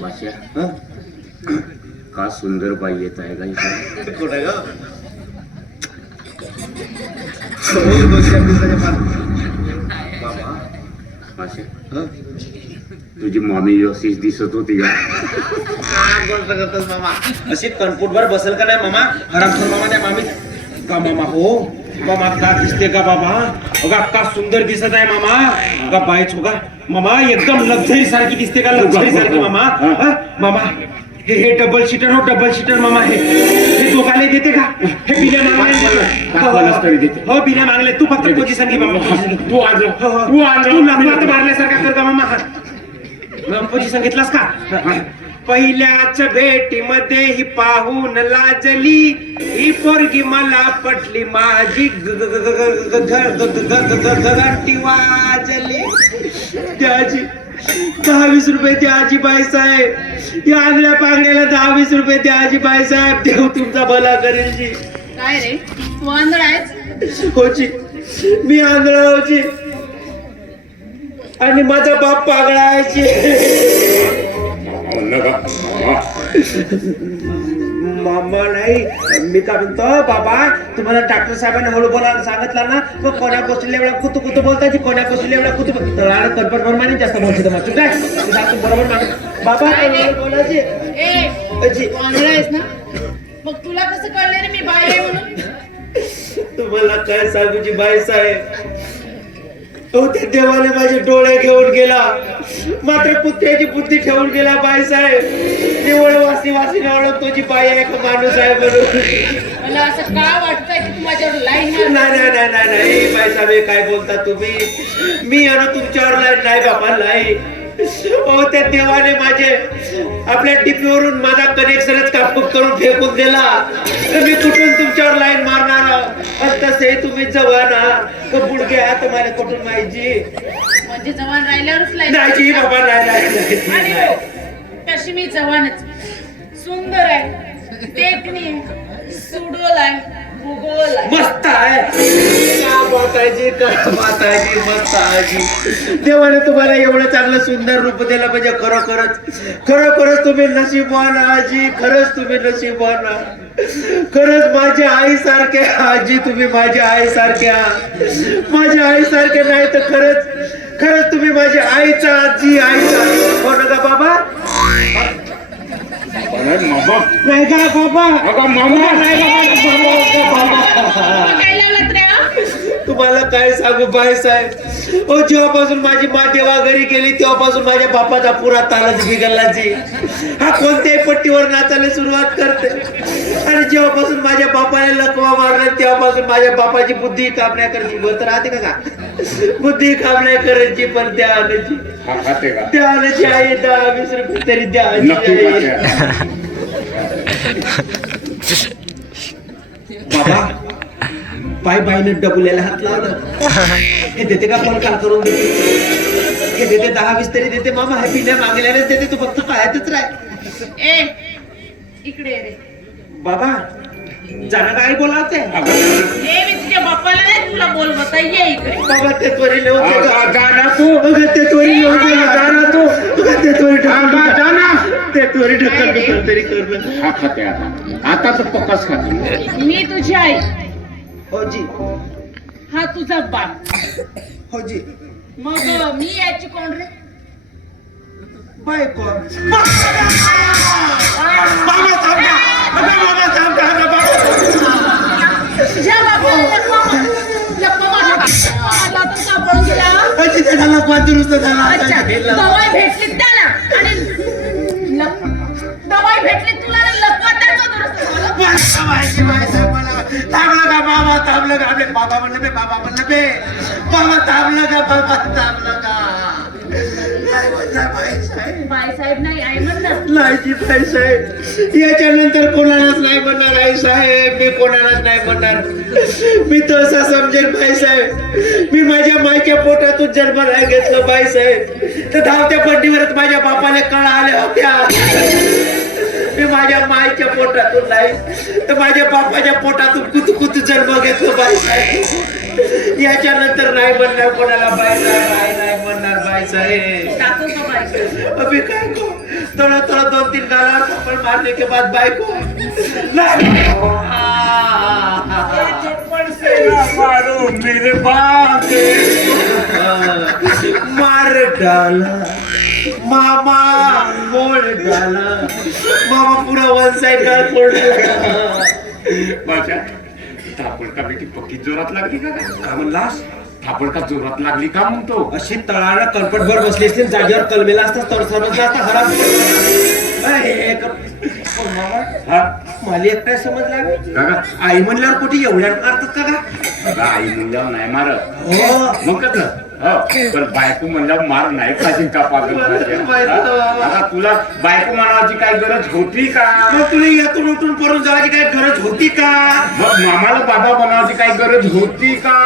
भाषा का सुंदर बाई येत आहे का इथे? कुठे ग भाषा तुझी मामी व्यवस्थित दिसत होती का? गोष्ट करतोस मामा? अशी कणफूटभर बसेल का नाही मामा? हरामखोर मामा त्या मामी का मामा हो मामा का दिसते का बाबा? बघा का सुंदर दिसत आहे मामा. का बायच होगा मामा एकदम लक्झरी सारखी दिसते का? लक्झरी सारखी मामा. मामा हे डबल सीटर हो डबल सीटर मामा. हे दोघाले देते का? हे बिना मागले देते हो बिना मागले. तू फक्त पोझिशन घे मामा. तू आज तू लागला मारल्यासारखा कर का मामा? पोझिशन घेतलास का? पहिल्याच भेटीमध्ये ही पाहून लाजली ही पोरगी मला पटली माझी घंटी वाजली. त्याची 10-20 रुपये द्या आजी बाईसाहेब. या आंधळ्या पांगण्याला 10-20 रुपये द्या आजी बाईसाहेब. देव तुमचा भला करेल जी. काय रे तू आंधळा आहेस? होची मी आंधळा होची आणि माझा बाप पागळा आहे. मामा नाही मी काय म्हणतो बाबा तुम्हाला डॉक्टर साहेबांनी हळू बोलायला सांगितलं ना. मग कोण्या गोष्टीला एवढा कुतू कुतू बोलताची कोण्या गोष्टीला एवढा कुतू कणपट प्रमाणे जास्त बोलतो मग तू काय बरोबर बाबा बोलायची. ए तू आंधळा आहेस ना? मग तुला कसं कळलं रे मी बाई आहे म्हणून? तुम्हाला काय सांगूची बाई साहेब. हो त्या देवाने माझे डोळे घेऊन गेला मात्र कुत्र्याची बुद्धी ठेवून गेला बाई साहेब. निवड वासी ओळखतो जी बाई आहे का माणूस आहे म्हणून. मला असं का वाटतंय की तू माझ्यावर लाईन नाही बाई साहेब काय बोलता तुम्ही? मी तुमच्यावर लाईन नाही बाबा नाही. हो त्या देवाने माझे आपल्या टीपीवरून माझा कनेक्शनच कापूक करून फेकून दिला. मी कुठून तुमच्यावर लाईन मारणार? तसे तुम्ही जवान आहात बुडके आहात मला कुठून माहिती? म्हणजे जवान राहिल्यावरच लाईन नाही बाबा नाही. आणि हो, तशी मी जवानच सुंदर आहे देखणी सुडोल आहे भूगोल आहे. मस्त आहे बात आहे जी मस्त आहे जी. देवाने तुम्हाला एवढं चांगलं सुंदर रूप दिलं म्हणजे खरोखरच तुम्ही नशीबवान आजी. खरंच तुम्ही नशीबवान. खरंच माझ्या आई सारखे आजी. तुम्ही माझ्या आई सारख्या. माझ्या आई सारखे नाही तर खरंच तुम्ही माझ्या आईचा आजी आईचा हो नका बाबा. नाही का बाबा? मामा काय लावलात रे हा? तुम्हाला काय सांगू बाई साहेब. हो जेव्हापासून माझी मा देवा घरी गेली तेव्हापासून माझ्या बापाचा पुरा तालच बिघडला जी. हा कोणत्याही पट्टीवर नाचायला सुरुवात करते आणि जेव्हापासून माझ्या बापाने लकवा मारला तेव्हापासून माझ्या बापाची बुद्धी काम नाही करायची. बोलत राहते का बुद्धी काम नाही करायची पण त्या आणायची त्या आणायची आई 10-20 रुपये तरी द्या. बाबा बाईने डबुल्याला हात लावला. हे देते का फोन काल करून देते? हे देते 10-20 तरी देते मामा. हे पिण्या मागल्यानेच देते. तू फक्त काळ्यातच राह. ए इकडे ये रे बाबा जाना काय बोलावते? ए मी तुझ्या बाप्पाला नाही तुला बोलवत ये इकडे. बाबा ते त्वरी लिहून जाना तू ते त्वरी लिहून जाना तू ते त्वरी जाना ते त्वरी ढकल तरी कर. हा खाते आता तर पक्काच खाते. मी तुझी आई. हो जी. हा तुझा बाप. हो जी. मग मी याची कोण रे? बाय कोण? बाबा थांबा. तुझ्या बापाला लपवा मारला तर सापडून गेला. तिथे झाला दुरुस्त झाला. अच्छा दवाई भेटली त्याला आणि दवाई भेटली तुला आणि लपवा त्याचं दुरुस्त झालं. थांबलं का बाबा? थांबलं का? आपले बाबा म्हणलं बे बाबा म्हणलं बे बाबा थांबलं का? बाबा थांबलं का? बाईसाहेब नाही आई म्हणणार. नाही बाई साहेब याच्यानंतर कोणालाच नाही म्हणणार आई साहेब. मी कोणालाच नाही म्हणणार. मी तर असं समजेल बाई साहेब. मी माझ्या मायच्या पोटातून जन्म नाही घेतलं बाई साहेब. तर धावत्या बंडीवरच माझ्या बापाने कळा आल्या होत्या. मी माझ्या मायच्या पोटातून नाही तर माझ्या बापाच्या पोटातून कुतू जन्म घेतलं बाई साहेब. याच्यानंतर नाही म्हणणार कोणाला बाई नाही म्हणणार बाई साहेब. टाकू का बायको? अभी काय को थोड़ा थोड़ा 2-3 गाला थप्पड़ मारने के बाद बाइको नहीं थप्पड़ से ना मारो मेरे बाके. मार डाला मामा मोड़ डाला मामा पूरा वन साइड डाल फोड़ डाला. माझ्या थापड का बेटी पक्की जोरात लागली का काय? का म्हणलास? थापड का जोरात लागली का म्हणतो? अशी तळाला कल्पटभर बसली असतील जागेवर कलमेला असतास तर समजला असता हराम. हा मला एक काय समजला काका आई म्हणल्यावर कुठे एवढ्या मारतात का का? काका आई म्हणल्यावर नाही मारत. हो मग कसं पण बायको म्हणल्यावर मार नाही पाहिजे का पागल माहिती नव्हतं. आता तुला बायको म्हणावाची काय गरज होती का? मग तुला यातून उठून पडून जायची काय गरज होती का? मग मामाला बाबा बनावाची काय गरज होती का?